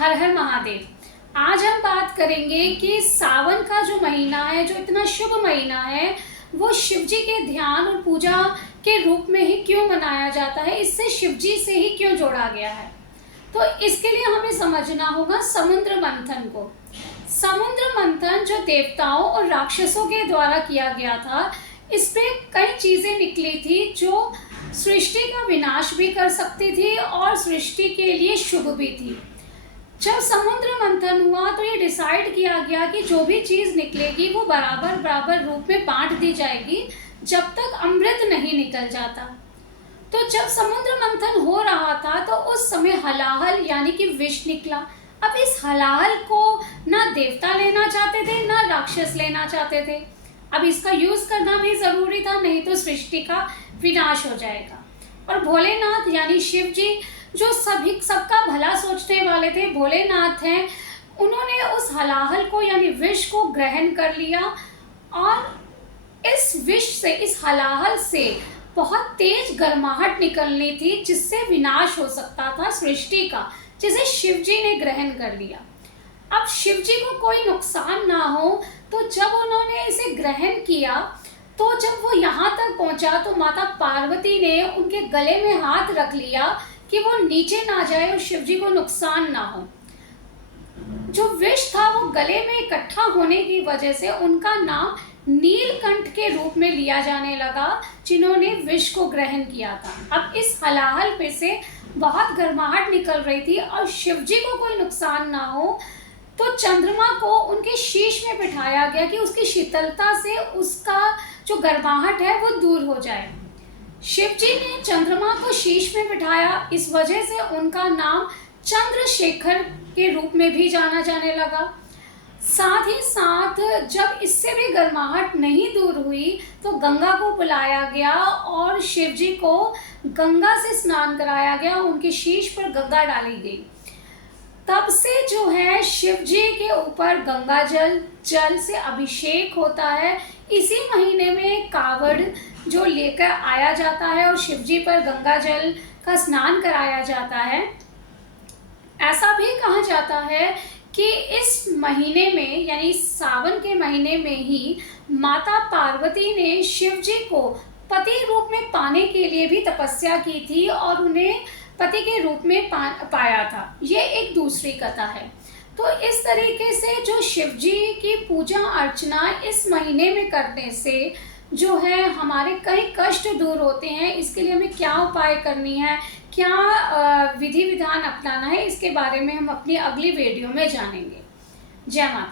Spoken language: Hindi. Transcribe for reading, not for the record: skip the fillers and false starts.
हर हर महादेव। आज हम बात करेंगे कि सावन का जो महीना है, जो इतना शुभ महीना है, वो शिव जी के ध्यान और पूजा के रूप में ही क्यों मनाया जाता है, इससे शिव जी से ही क्यों जोड़ा गया है। तो इसके लिए हमें समझना होगा समुद्र मंथन को। समुद्र मंथन जो देवताओं और राक्षसों के द्वारा किया गया था, इस पे कई चीजें निकली थी जो सृष्टि का विनाश भी कर सकती थी और सृष्टि के लिए शुभ भी थी। जब समुद्र मंथन हुआ तो ये डिसाइड किया गया कि जो भी चीज निकलेगी वो बराबर बराबर रूप में बांट दी जाएगी जब तक अमृत नहीं निकल जाता। तो जब समुद्र मंथन हो रहा था तो उस समय हलाहल यानी कि विष निकला। अब इस हलाहल को ना देवता लेना चाहते थे ना राक्षस लेना चाहते थे। अब इसका यूज करना भी जरूरी था, नहीं तो सृष्टि का विनाश हो जाएगा। और भोलेनाथ यानी शिव जी जो सबका भला सोचने वाले थे, भोलेनाथ हैं, उन्होंने उस हलाहल को यानी विष को ग्रहण कर लिया और इस विष से, इस हलाहल से बहुत तेज गर्माहट निकलनी थी जिससे विनाश हो सकता था सृष्टि का, जिसे शिव जी ने ग्रहण कर लिया। अब शिव जी को कोई नुकसान ना हो, तो जब उन्होंने इसे ग्रहण किया तो जब वो यहाँ तक पहुंचा तो माता पार्वती ने उनके गले में हाथ रख लिया कि वो नीचे ना जाए और शिव जी को नुकसान ना हो। जो विष था वो गले में इकट्ठा होने की वजह से उनका नाम नीलकंठ के रूप में लिया जाने लगा, जिन्होंने विष को ग्रहण किया था। अब इस हलाहल पे से बहुत गर्माहट निकल रही थी और शिव जी को कोई नुकसान ना हो, तो चंद्रमा को उनके शीश में बिठाया गया कि उसकी शीतलता से उसका जो गर्माहट है वो दूर हो जाए। शिव जी ने चंद्रमा को शीश में बिठाया, इस वजह से उनका नाम चंद्रशेखर के रूप में भी जाना जाने लगा। साथ ही साथ जब इससे भी गर्माहट नहीं दूर हुई तो गंगा को बुलाया गया और शिव जी को गंगा से स्नान कराया गया, उनके शीश पर गंगा डाली गई। तब से जो है शिव जी के ऊपर गंगा जल से अभिषेक होता है। इसी महीने में कावड़ जो लेकर आया जाता है और शिव जी पर गंगा जल का स्नान कराया जाता है। ऐसा भी कहा जाता है कि इस महीने में यानी सावन के महीने में ही माता पार्वती ने शिव जी को पति रूप में पाने के लिए भी तपस्या की थी और उन्हें पति के रूप में पाया था। ये एक दूसरी कथा है। तो इस तरीके से जो शिव जी की पूजा अर्चना इस महीने में करने से जो है हमारे कई कष्ट दूर होते हैं। इसके लिए हमें क्या उपाय करनी है, क्या विधि विधान अपनाना है, इसके बारे में हम अपनी अगली वीडियो में जानेंगे। जय माता।